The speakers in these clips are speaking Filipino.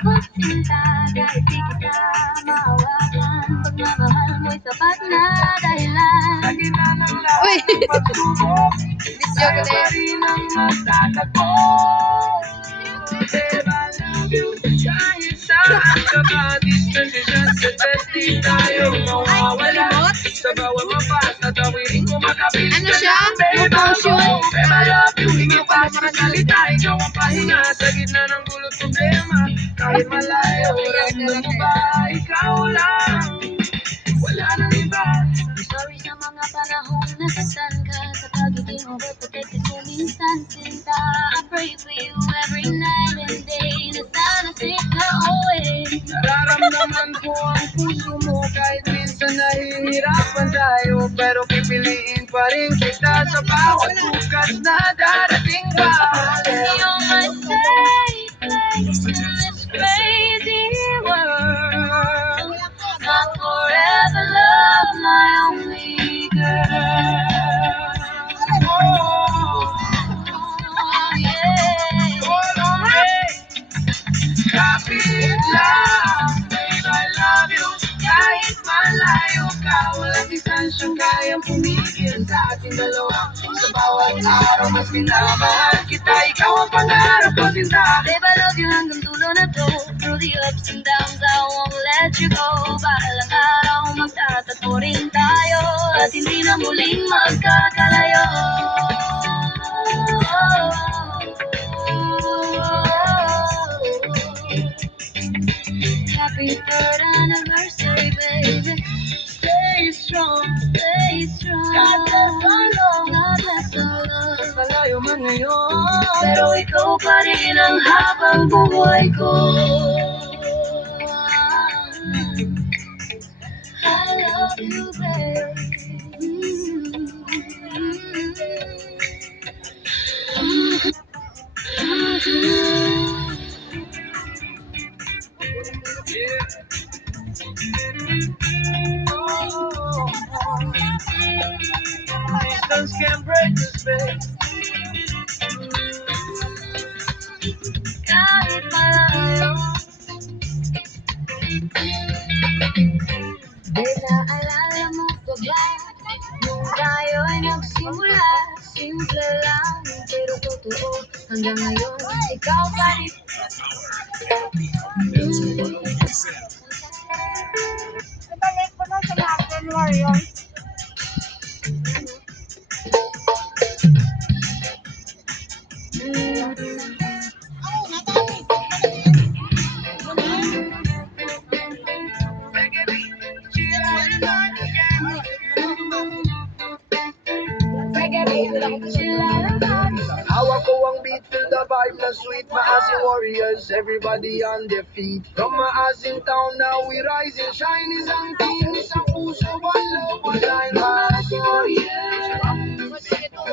ko sinta kahit di kita mahawakan. Pagmamahal mo'y sapat na dahilan. Uy! Video ko na rin ang magtatagpo. Babe, I love you. Kahit saan ka ba, destination sa destiny tayo mawawala. Sa bawat mapas na tawirin ko makapit. Ano siya? Babe, Motion? I love you. Hindi pa makasalita. Ikaw ang pahinga sa gitna ng gulot problema. Kahit malayo, ramdam mo ba? Ikaw lang. Wala nang iba. I'm sorry sa mga panahong nasastan ka. Sa pagiging overprotected ko minsan sinta. I pray for you every night and day. Na sana take ka away. Nararamdaman ko ang puso mo kahit minsan nahihirapan tayo. Pero pipiliin pa rin kita sa bawat bukas na darating pa. You're my safe place in this crazy world. My forever love, my only girl. Oh, yeah. Kapit lang, babe, I love you. Kahit malayo ka, walang distansyang kayang pumigil sa ating dalawa. Sa bawat araw mas minamahal kita, ikaw ang pangarap ko sinta. Babe, I love you hanggang dulo na to. Through the ups and downs, I won't let you go. Balang araw, magtatagpo rin tayo. At hindi na muling magkakalayo. Happy third anniversary, baby. Stay strong, stay strong. God bless our love, God bless our love. Malayo man ngayon, Pero ikaw pa rin ang habang buhay ko. I love you, babe. yeah. Distance can break this space. Kahit malayo. Babe, naalala mo pa ba? Nung tayo ay nagsimula, simple lang, pero totoo. Hanggang ngayon, ikaw pa rin. Ibalik ko na sa natin, Warrior. Hawak ko ang beat, feel the vibe na sweet. Maasing warriors, everybody on their feet. From Maasing town, now we rise and shine. Isang team, isang puso, one love, one line. Maasing warriors,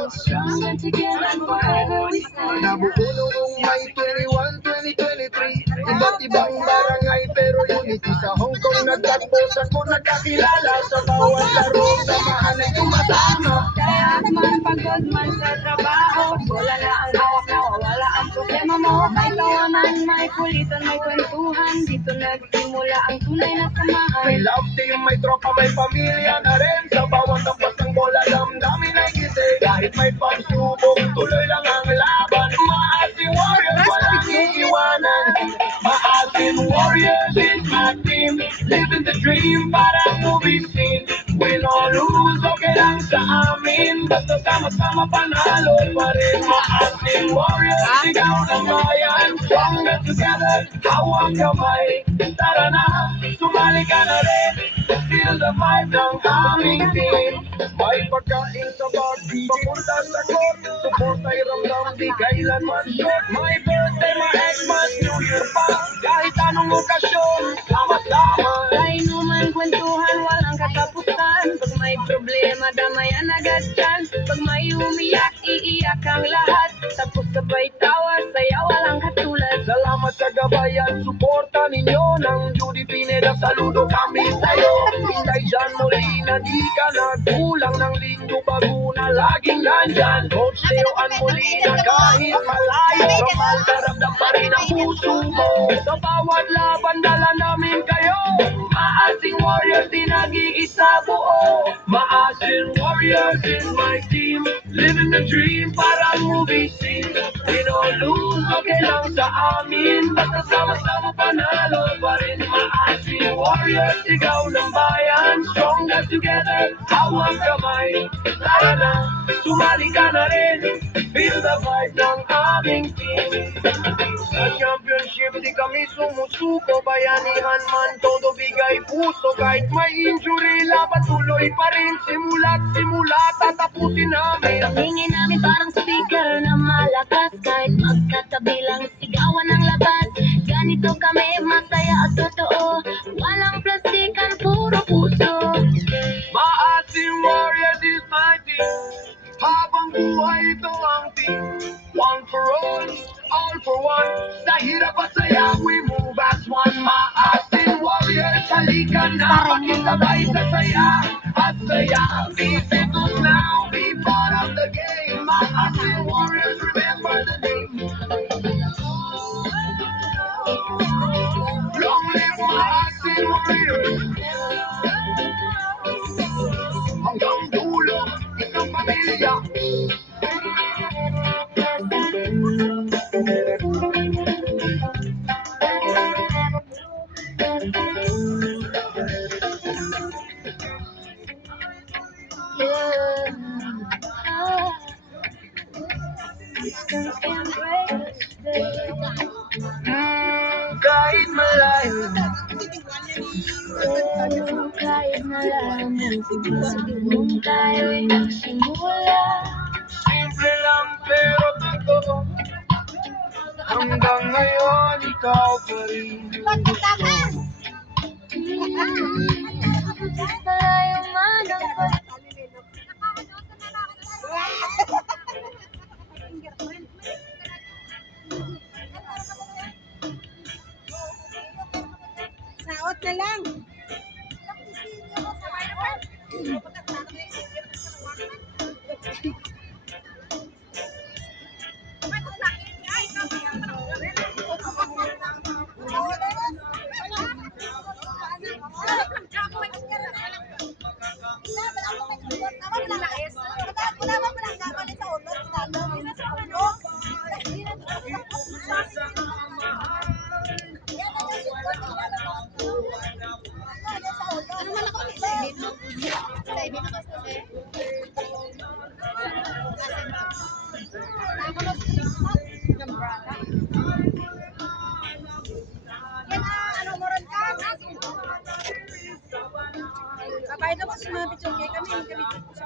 Strong and together forever we stand. nabuo noong May 21, 2023. Iba't ibang barangay pero unity. Sa Hong Kong nagtagpo, sa ko nagkakilala. Sa bawat laro, samahan ay tumatama. Kahit man pagod man sa trabaho, wala na ang hawak na wala ang problema mo. May tawanan, may kulitan, may kwentuhan. Dito nagsimula ang tunay na samahan. May love team, may tropa, may pamilya na rin. Sa bawat tampas ng bola, damdamin ay gising. Kahit may pagsubok, tuloy lang ang laban. Maasing warriors, walang iiwanan. Maasing warriors is my team. Living the dream, parang movie scene. Win or lose, okay lang sa amin. Basta sama-sama panalo pa rin. Maasing warriors, ikaw ng bayan. Stronger together, hawak kamay. Tara na, sumali ka na rin. Feel the vibe ng aming team. May pagkain sa bar, papunta sa court. Support ay ramdam, di kailanman short. My birthday, my Xmas, New Year pa. Kahit anong okasyon, sama-sama. Kainuman, kwentuhan, walang katapusan. Pag may problema, damayan agad dyan. Pag may umiyak, iiyak ang lahat. Tapos sabay tawa, saya, walang katulad. Salamat sa gabay at suporta ninyo. Ng Judy Pineda, saludo kami sa'yo. Hinday John Molina, di ka nagkulang ng linggo bago na na laging nandyan. Coach Leo at Molina, kahit malayo ka man, daramdam pa rin ang puso mo. Sa bawat laban, dala namin kayo. Maaasing warriors, di nag-iisa buo. Maaasing warriors in my team, living the dream, parang movie scene. Win or lose, okay lang sa amin, basta sama-sama panalo pa rin. Maaasing warriors, sigaw ng bayan, stronger together, hawak kamay. Tara na, sumali ka na rin, feel the vibe ng aming team. Sa championship, di kami sumusuko, bayanihan man, todo bigay puso. Kahit may injury, laban tuloy pa rin, simula't simula, tatapusin namin. Tingin namin parang speaker na malakas, kahit magkatabi lang sigawan ng labas. Ganito kami, masaya at totoo, walang plastikan, puro puso. Maaasing warriors is my team, habang buhay ito ang team. One for all for one, sa hirap at saya, we move as one. Maaasing warriors, halika na, makisabay sa saya at saya. Be settled now, be part of the game. Maaasing warriors, remember the name. Long live Maaasing warriors, hanggang dulo, isang pamilya. Kahit malayo, Kahit malaman kung tayo'y nagsimula. simple lang pero totoo. Hanggang ngayon, ikaw pa rin. Malayo man ang Saot na lang. Abay na po sa mga picture kay kami sa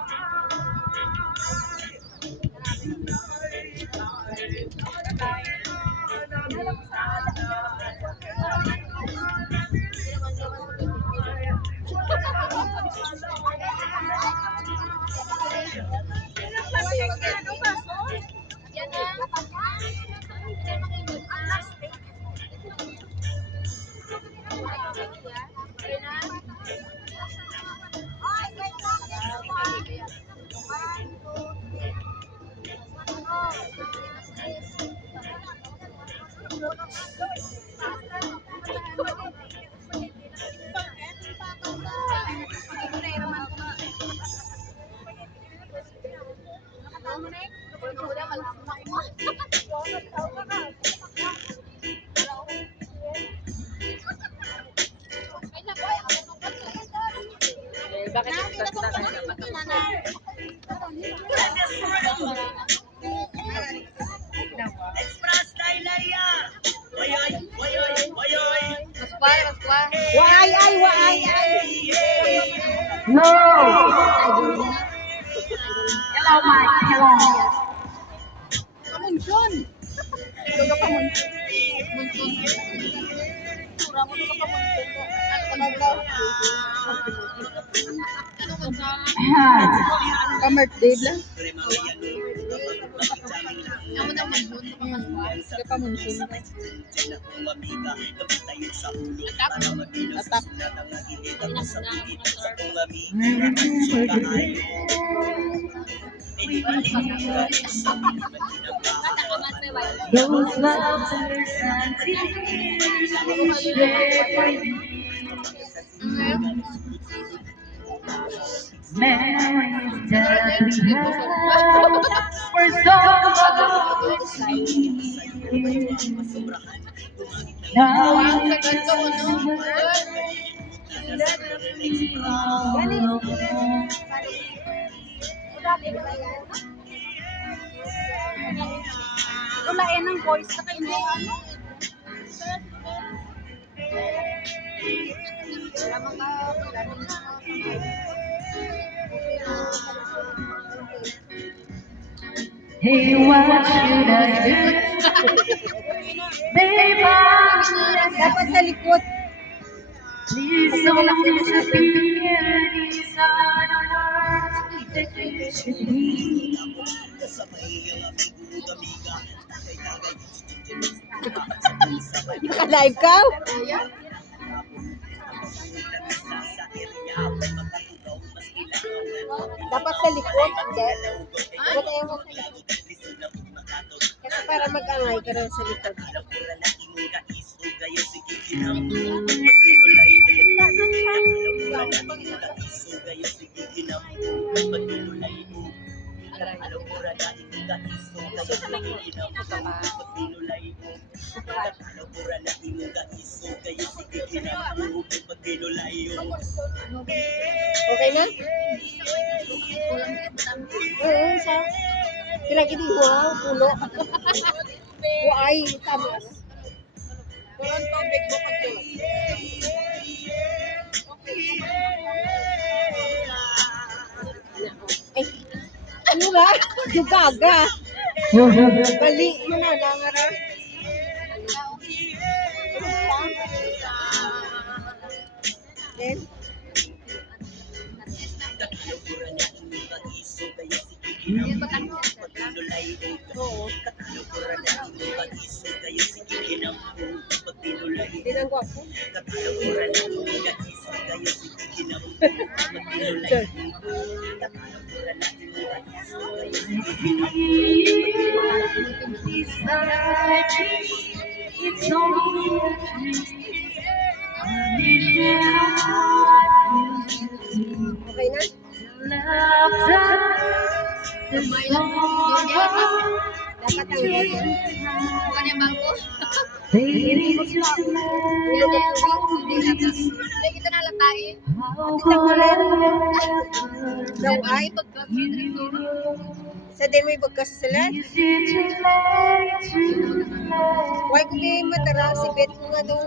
Kamunsun. Ito ka pamunsun. Munsun. Tura mo ka pamunsun. Ka-birthday lang. Ka-pamunsun. Atak. Those lovers and tears we shared, memories that we had were so sweet. Now you let me all alone. Lulayan ng voice na kayo mo, ano? Hey, what should I do? Babe, Dapat sa likod. please don't disappear. These are the words that you should hear. Naka-live ka? Dapat sa likod. Hindi. Lulayan mo sa likod. Kasi para mag-angay ka rin sa likod. Okay na? Oo, isa. Pinagin mo, puno. Buay, tama. Walang tubig mo pag yun. Ay, ano ba? Dugaga. Bali, yun na, nangara. Then, oo. Hindi lang gwapo. Sure. It's only a dream. Okay na? Dapat ang ganyan. Daw ay, sa din mo ibagkas sa salat. Huwag ko kayo matara, si Bet ko nga daw